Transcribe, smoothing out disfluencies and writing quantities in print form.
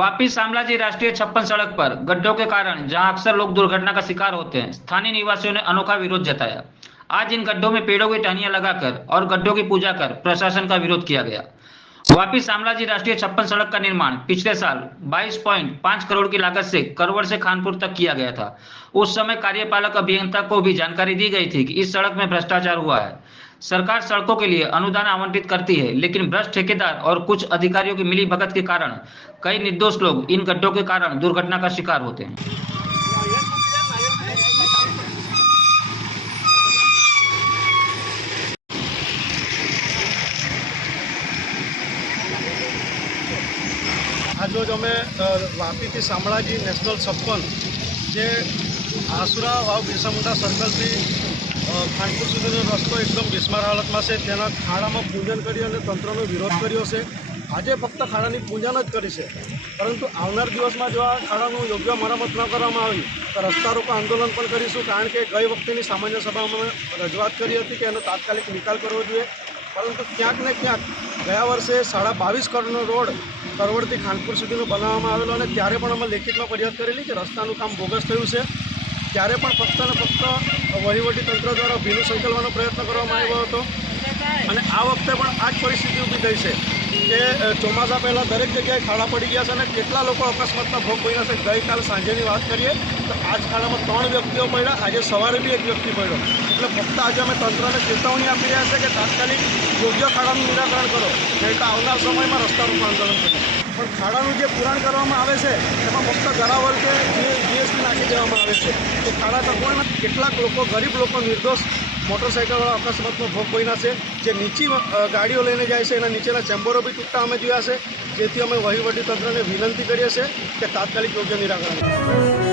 वापी शामलाजी राष्ट्रीय 56 सड़क पर गड्ढों के कारण जहां अक्सर लोग दुर्घटना का शिकार होते हैं, स्थानीय निवासियों ने अनोखा विरोध जताया। आज इन गड्ढों में पेड़ों की टहनियां लगाकर और गड्ढों की पूजा कर प्रशासन का विरोध किया गया। वापी शामलाजी राष्ट्रीय 56 सड़क का निर्माण पिछले साल 22.5 करोड़ की लागत से करवड़ से खानपुर तक किया गया था। उस समय कार्यपालक अभियंता को भी जानकारी दी गई थी कि इस सड़क में भ्रष्टाचार हुआ है। सरकार सड़कों के लिए अनुदान आवंटित करती है, लेकिन भ्रष्ट ठेकेदार और कुछ अधिकारियों की मिलीभगत के कारण कई निर्दोष लोग इन गड्ढों के कारण दुर्घटना का शिकार होते हैं। आज रोज अमे वापी थी शामळाजी नेशनल 56 जे आसुरा वाव बिरसा मुंडा सर्कल थी खानपुर सुधीनो रस्तो एकदम बिस्मार हालत में से तेना खाड़ा में पूजन करी अने तंत्रनो विरोध कर्यो छे। आजे फक्त खाड़ानी पूजन ज करी छे, परंतु आवनार दिवस में जो आ खाड़ानुं योग्य मरामत न करवामां आवी तो रस्ता रोको आंदोलन पण करीशुं। कारण के गई वखतेनी सामान्य सभा में रजूआत करी हती कि एनो तात्कालिक निकाल करवो जोईए, परंतु क्यांक ने क्यांक गया वर्षे 22.5 करोड़नो रोड करवड़थी खानपुर सुधीनो बनाववामां आवेलो अने त्यारे पण अमे लेखितमां फरियाद करेली कि रસ્તાनुं काम बोगस थयुं छे। त्यारे पण फक्त ने फक्त वहीवटी तंत्र द्वारा भीનું संकलવાનો प्रयत्न करवामां આવ્યો હતો અને આ વખતે પણ આ જ પરિસ્થિતિ ઊભી થઈ છે કે ચોમાસા પહેલાં દરેક જગ્યાએ ખાડા પડી ગયા છે અને કેટલા લોકો અકસ્માતના ભોગ બન્યા છે। ગઈકાલ સાંજેની વાત કરીએ તો આ જ ખાડામાં 3 વ્યક્તિઓ પડ્યા, આજે સવારે બી એક વ્યક્તિ પડ્યો। એટલે ફક્ત આજે અમે તંત્રને ચેતવણી આપી રહ્યા છે કે તાત્કાલિક યોગ્ય ખાડાનું નિરાકરણ કરો, નહીં તો આવનાર સમયમાં રસ્તા રોકો આંદોલન કરીએ। પણ ખાડાનું જે પુરાણ કરવામાં આવે છે એમાં ફક્ત ગરાવર કે જીએસટી નાખી દેવામાં આવે છે, તો ખાડા તો કોઈ નથી। કેટલાક લોકો ગરીબ લોકો નિર્દોષ મોટરસાઇકલવાળા અકસ્માતનો ભોગ બન્યા છે, જે નીચી ગાડીઓ લઈને જાય છે એના નીચેના ચેમ્બરો બી તૂટતા અમે જોયા છે। જેથી અમે વહીવટી તંત્રને વિનંતી કરીએ છીએ કે તાત્કાલિક યોગ્ય નિરાકરણ